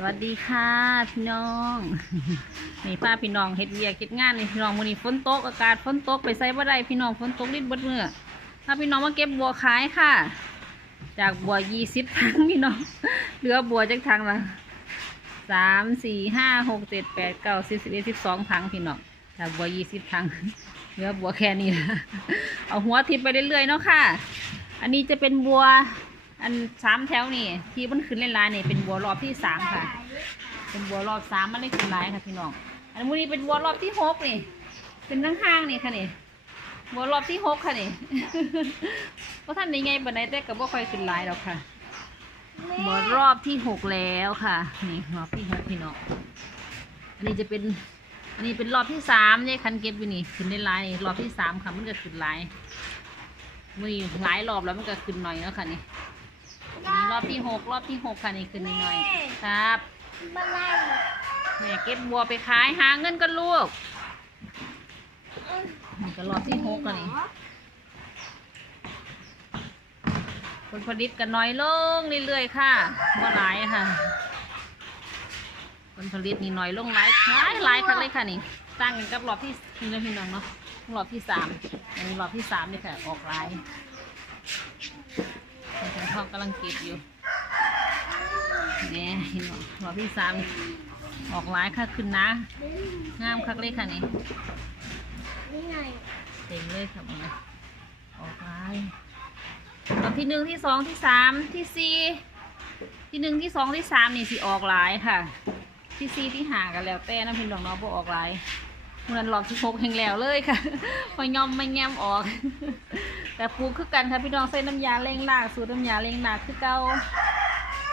สวัสดีค่ะพี่น้องนี่ป้าพี่น้องเฮ็ดเวียกเฮ็ดงานนี่พี่น้องมื้อนี้ฝนตกอากาศฝนตกไปใส่บ่ได้พี่น้องฝนตกลิ้นเบดมือถ้าพี่น้องมาเก็บบัวขายค่ะ จากบัวยี่สิบถังพี่น้องเหลือบัวจักถังละสามสี่ห้าหกเจ็ดแปดเก้าสิบสิบเอ็ดสิบสองถังพี่น้องจากบัวยี่สิบถังเหลือบัวแค่นี้ละเอาหัวทิพไปเรื่อยๆเนาะค่ะ อันนี้จะเป็นบัว อันสามแถวนี่ที่มันขึ้นลายๆนี่เป็นบัวรอบที่สามค่ะ เป็นบัวรอบสามมันเลยขึ้นลายค่ะพี่น้อง อันนี้เป็นบัวรอบที่หกนี่ เป็นข้างๆนี่ค่ะนี่บัวรอบที่หกค่ะนี่เพราะท่านในไงบันไดแต่ก็บ่ค่อยขึ้นลายหรอกค่ะบัวรอบที่หกแล้วค่ะ นี่รอบที่หกพี่น้อง อันนี้จะเป็น อันนี้เป็นรอบที่สามเนี่ยคันเก็บอยู่นี่ขึ้นได้ลายนี่รอบที่สามค่ะมันก็ขึ้นลายมือหลายรอบแล้วมันก็ขึ้นหน่อยแล้วค่ะนี่ นนี้รอบที่หกรอบที่หกค่ะนี่ขึ้นหน่อยๆครับมาไล่แม่เก็บบัวไปขายหาเงินกันลูกนี่ก็รอบที่หกแล้วนี่ผลผลิตกันน้อยลงเรื่อยๆค่ะว่าหลายค่ะ ผลผลิตนี่น้อยลงหลายหลายหลายครั้งเลยค่ะนี่ตั้งกันกับรอบที่นี่นะพี่น้องเนาะรอบที่สามอันนี้รอบที่สามนี่ค่ะออกหลาย คุณพ่อกำลังเก็บอยู่เนี่ยเห็นไหมรอบที่สามออกหลายค่ะขึ้นนะ งามคักเลยค่ะนี่นี่ไงเต็มเลยค่ะมันออกลายรอบที่หนึ่งที่สองที่สามที่สี่ที่หนึ่งที่สองที่สามนี่สิออกหลายค่ะ ที่สี่ที่ห่างกันแล้วแต่น้ำพิมพ์ดอกน้องบ่ออกหลายมื่อนั้นรอบที่หกแห่งแล้วเลยค่ะพอยอมไม่แง้มออก แต่ปลูกคือกันค่ะพี่น้องใส่น้ำยาเล้งรากสูตรน้ำยาเล้งรากคือเก่า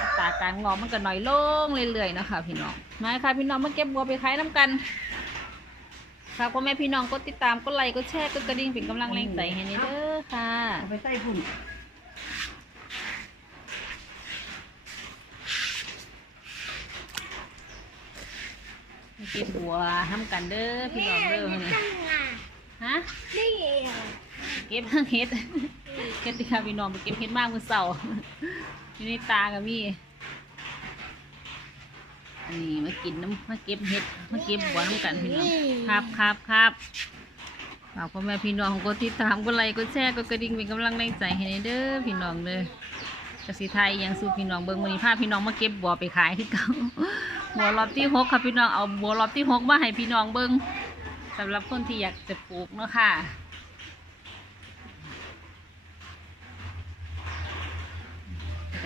อัตราการงอกมันก็น้อยลงเรื่อยๆเนาะคะพี่น้องมาค่ะพี่น้องมาเก็บบัวไปขายน้ำกันฝากพ่อแม่พี่น้องกดติดตามกดไลค์กดแชร์กดกระดิ่งเป็นกำลังแรงใจให้นี่เด้อค่ะเอาไปใส่พุ่นมาเก็บบัวทำกันเด้อพี่น้องเด้อนี่นี่จังอะฮะนี่เองเก็บเห็ดเก็บติค่ะพี่น้องไปเก็บเห็ดมากมือเสาร์อยู่ในตากับมีอันนี้มากินน้ำมาเก็บเห็ดมาเก็บบัวน้ำกันพี่น้องครับครับครับฝากพ่อแม่พี่น้องกดติดตามกดไลค์กดแชร์กดกระดิ่งเป็นกำลังแรงใจให้นี่เด้อพี่น้องเด้อกสิไทยยังสู้พี่น้องเบิ่งมือนี้พาพี่น้องมาเก็บบัวไปขายที่เก่าบัวรอบที่หกค่ะพี่น้องเอาบัวรอบที่หกมาให้พี่น้องเบิ่งสำหรับคนที่อยากจะปลูกเนาะค่ะ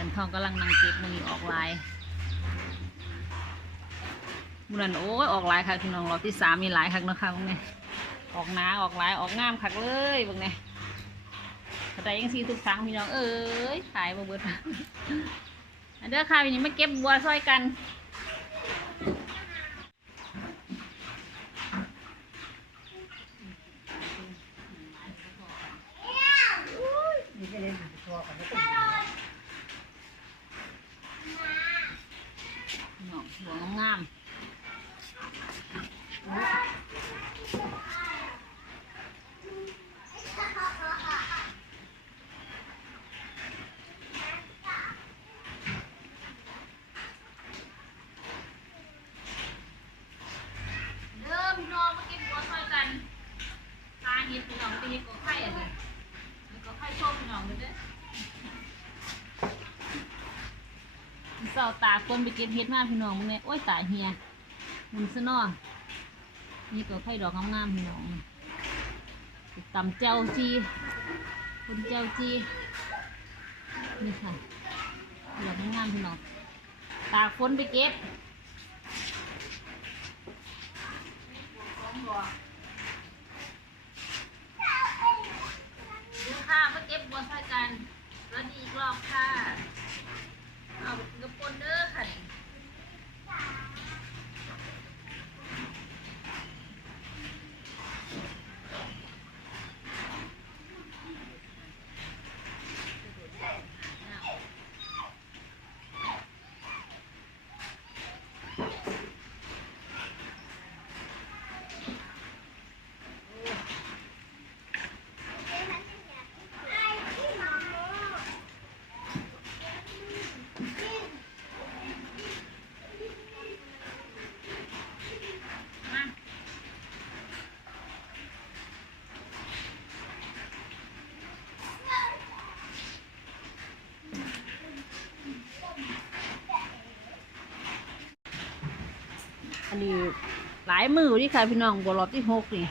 กันทองกำลังนั่งเก็บมือนี้ออกลายมือนั้นโอ้ยออกลายค่ะพี่น้องรอบที่สามมีหลายคักนะค่ะพวกนี้ออกหนาออกลายออกงามคักเลยพวกนี้แต่ยังซีทุกครั้งพี่น้องเอ้ยขายมาเบิดอันเด้อค่ะวันนี้มาเก็บบัวซอยกันก็เล่นอยู่ตัวกันแล้วก็ พี่น้องหัวงามๆเด้อพี่น้องมาเก็บบัวซอยกันตาเห็ดพี่น้องไปเห็ดกอไข่อะเลยเห็ดกอไข่โชว์พี่น้องเลยเด้อ เสาตากคนไปเก็บเห็ดมาพี่น้องมึงเนี่ยโอ้ยตาเฮียมันซะนอนี่ก็ไข่ดอกงามๆพี่น้องตำเจ้าจีคนเจ้าจีนี่ค่ะดอกงามๆพี่น้องตากคนไปเก็บค่ะมาเก็บบัวใส่กันแล้วดีอีกรอบค่ะ เอาเงินกับปนเด้อค่ะ นี่ หลายมือนี่ค่ะพี่น้องบัวรอบที่หกนี่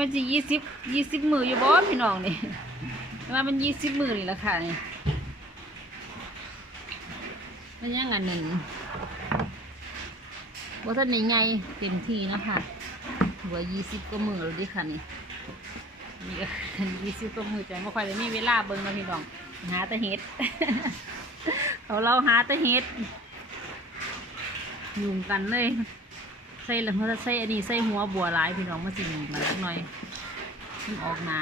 มันจะยี่สิบยี่สิบมืออยู่บ่พี่น้องนี่ว่ามันยี่สิบมือนี่แหละค่ะนี่มันยังอันหนึ่งว่าท่านในไงเต็มที่นะคะหัวยี่สิบก็มือแล้วดิค่ะนี่นี่ก็ยี่สิบก็มือใจไม่ค่อยได้มีเวลาเบิ่งเนาะพี่น้องหาแต่เห็ดเขาเราหาแต่เห็ดยุ่งกันเลย ใส่แล้วเขาจะใส่อันนี้ใส่หัวบัวลายพี่น้องมาสิยุ่งกันสักหน่อยมันออกหนา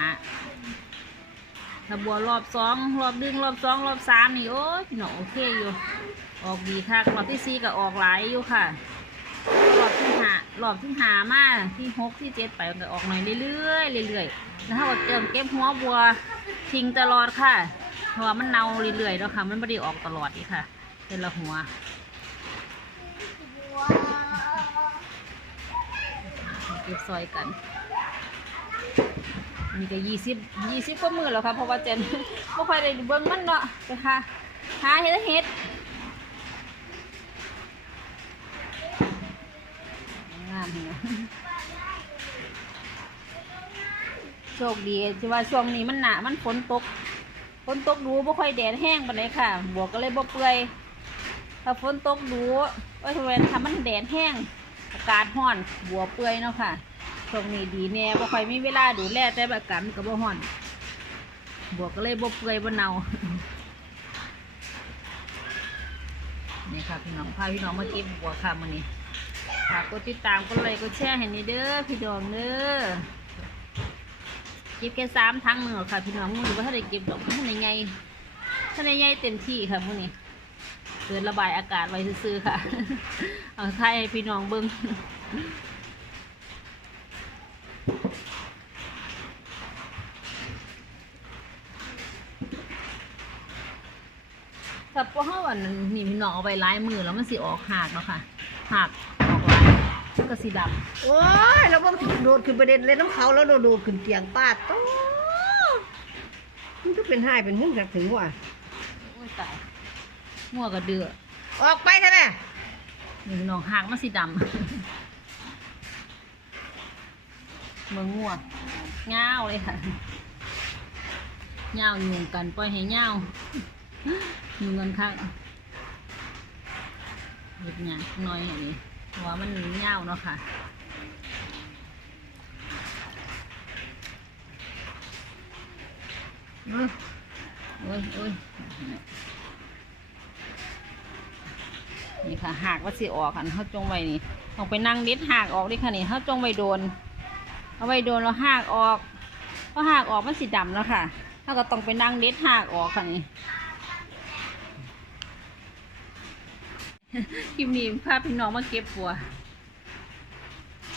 ถ้าบัวรอบสองรอบดึงรอบสองรอบสามนี่โอ้ยพี่น้องโอเคอยู่ ออกดีค่ะรอบที่สี่ก็ออกหลายอยู่ค่ะ รอบที่หารอบที่หามาที่หกที่เจ็ดไปก็ออกหน่อยเรื่อยๆเรื่อยๆแล้วถ้าว่าเติมเก็บหัวบัวทิ้งตลอดค่ะเพราะว่ามันเน่าเรื่อยๆแล้วค่ะ มันไม่ได้ออกตลอดนี่ค่ะเป็นละหัว ก็บซอยกัน มีก็ยี่สิบยี่สิบกว่ามือแล้วค่ะเพราะว่าเจนไม่ค่อยได้เบิ่งมันเนาะไปหาหาเฮ็ดเฮ็ดงามเนาะโชคดีที่ว่าช่วงนี้มันหนามันฝนตกฝนตกดูบ่ค่อยแดดแห้งปานใดค่ะ บวกก็เลยบ่เปื่อยถ้าฝนตกดูว่าทำไมทำมันแดดแห้ง อากาศร้อนบัวเปื่อยเนาะค่ะช่วงนี้ดีแน่บ่ค่อยมีเวลาดูแลแต่อากาศมันก็บ่ร้อนบัวก็เลยบ่เปื่อยบ่เน่านี่ค่ะพี่น้องพาพี่น้องมาเก็บบัวค่ะมื้อนี้ฝากกดติดตามกดไลค์กดแชร์ให้นี่เด้อพี่น้องเด้อเก็บแค่สามทั้งมือค่ะพี่น้องมือว่าถ้าได้เก็บดอกท่านในไงท่านในไงเต็มที่ค่ะพวกนี้ กิดระบายอากาศไว้ซื้อๆค่ะ เอาไทยให้พี่น้องเบิ้งแต่พวกเขาอันนี่พี่น้องเอาไปล้ายมือแล้วมันสิออกหากเนาะค่ะหากออกลายมันก็สีดำโอ้ยแล้วบ่โดดขึ้นประเด็นเลยน้ำเขาแล้วโดดโดดขึ้นเตียงป้าดโตมันก็เป็นให้เป็นหึ่งจากถึงว่ะโอ้ยตา มั่วกับเดือออกไปใช่ไหมนี่น้องหางมันสีดำเมืองงัวเงาวเลยค่ะเงาวยุงกันปล่อยให้เงาวยุงกันข้างเล็กงานน้อยอย่างนี้เพราะว่ามันเงาวเนาะค่ะอืมโอ้ยโอ้ย นี่ค่ะหากว่าสิออกค่ะเขาจงไว้นี่ต้องไปนั่งเด็ดหากออกดิค่ะนี่เขาจงไว้โดนเอาไว้โดนแล้วหากออกพราะหากออกมันสีดำแล้วค่ะเขาก็ต้องไปนั่งเด็ดหากออกค่ะนี่คลิปนี้พาพี่น้องมาเก็บปัว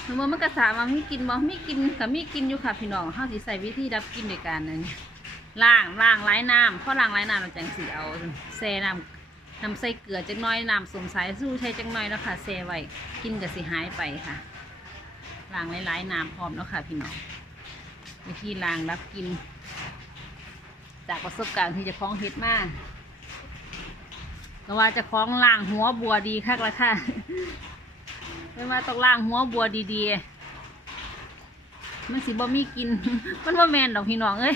หนูมันกระสามามีกินบ่มีกินกับมีกินอยู่ค่ะพี่น้องเขาสิใส่วิธีดับกินโดยการนั้นล้างล้างไร้น้ำเพราะล้างไร้น้ำเราจังสีเอาแช่น้ำ น้ำใส่เกลือจังน้อยน้ำสมสายสู้ใช้จังน้อยแล้วค่ะแช่ไว้กินกับสิหายไปค่ะล้างหลายๆน้ำพร้อมแล้วค่ะพี่น้องวิธีล้างรับกิน จากประสบการณ์ที่จะคล้องเฮ็ดมาก็ว่าจะคล้องล้างหัวบัวดีคักละค่ะไม่ว่าต้องล้างหัวบัวดีๆ มันสิบ่มีกิน มันว่าแมนดอกพี่น้องเอ้ย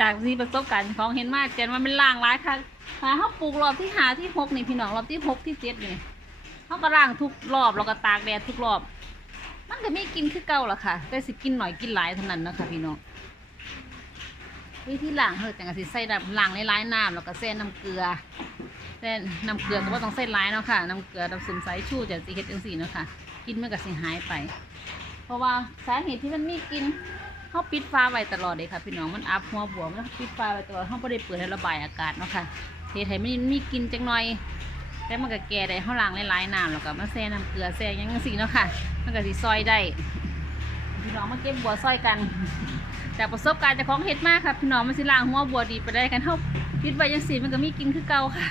จากที่ประสบการณ์ของเห็นมาเจนว่ามันล้างหลายครั้ งหาเขาปลูกรอบที่หาที่หกนี่พี่น้องรอบที่หกที่เจ็ดนี่เขาก็ล้างทุกรอบแล้วก็ตากแดดทุกรอบ มันก็ไม่กินคือเก่าหรอกค่ะ แต่สิกินหน่อยกินหลายเท่านั้นนะคะพี่น้องวิธีล้างเฮ้ยจังกะสิใส่น้ำล้างหลายๆน้ำแล้วก็ใส่น้ำเกลือใส่น้ำเกลือก็ว่าต้องใส่หลายเนาะค่ะน้ำเกลือน้ำส้มสายชูจะสิเฮ็ดจังซี่เนาะค่ะกินมันก็สิหายไป เพราะว่าสาเหตุที่มันมีกินเขาปิดฟ้าไว้ตลอดเลยค่ะพี่น้องมันอับหัวบวมแล้วปิดฟ้าไว้ตลอดเขาไม่ได้เปิดให้ระบายอากาศเนาะค่ะ เทให้มันมีกินจังหน่อยแต่มันก็แก่ได้เขาล้างหลายๆน้ำแล้วก็มาแช่น้ำเกลือแช่ยังจังซี่เนาะค่ะมันก็สิซอยได้พี่น้องมาเก็บบัวซอยกัน จากประสบการณ์จากของเฮ็ดมากค่ะพี่น้องมันสิล้างหัวบัวดีไปได้กันเท่าปิดไว้ยังสีมันก็มีกินคือเก่าค่ะ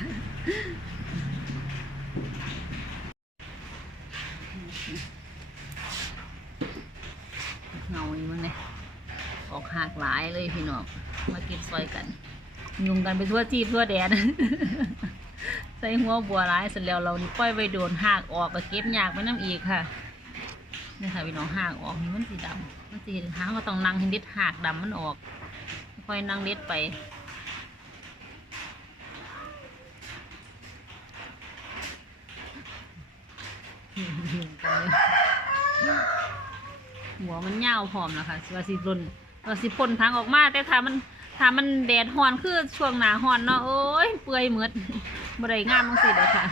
เงานี่มันเนี่ยออกหากหลายเลยพี่น้องมาเก็บซอยกัน ยุงกันไปทั่วจีบทั่วแดน ใส่หัวบัวร้ายเสร็จแล้วเรานี่ปล่อยไปโดนหักออกก็เก็บยากไปน้ำอีกค่ะนี่ค่ะพี่น้องหักออกนี่มันสีดำมันสีหางก็ต้องนั่งให้เด็ดหักดำมันออก ค่อยนั่งเด็ดไปหัวมันยาวพร้อมแล้วค่ะสว่าสิรุนว่าสิพ่นทางออกมาแต่ถ้ามัน ถ้ามันแดดฮอนคือช่วงหนาฮอนเนาะโอ้ยเปื่อยหมดบ่ได้งามจังซี่เด้อค่ะ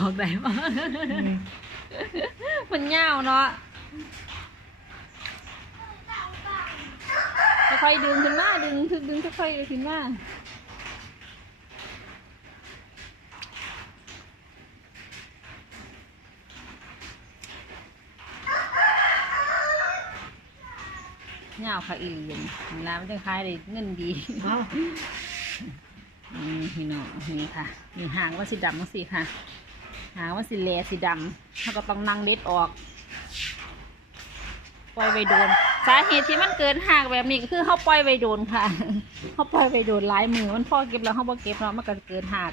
ออกได้ปะมันยาวเนาะค่อยดึงขึ้นมาดึงดึงดึงค่อยๆขึ้นมา เงาวค่ะอีเลียนเวลามันจะคล้ายเลยเงินดีเอานี่พี่น้องนี่ค่ะนี่หางว่าสีดำมั้งสิค่ะ หางว่าสีแหลสีดำเขาก็ต้องนั่งเด็ดออกปล่อยไปโดน สาเหตุที่มันเกินหากแบบนี้ก็คือเขาปล่อยไปโดนค่ะเขาปล่อยไปโดนหลายมือมันพ่อเก็บแล้วเขาบ่เก็บเนาะมันก็เกินหาก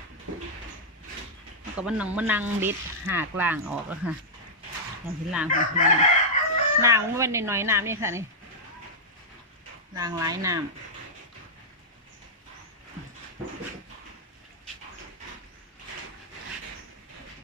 มันก็มันนั่งมันนั่งเด็ดหากล่างออกแล้วค่ะอย่างที่ล่างของมันล่างมันเป็นน้อยๆน้ำนี่ค่ะนี่ ล่างหลายน้ำ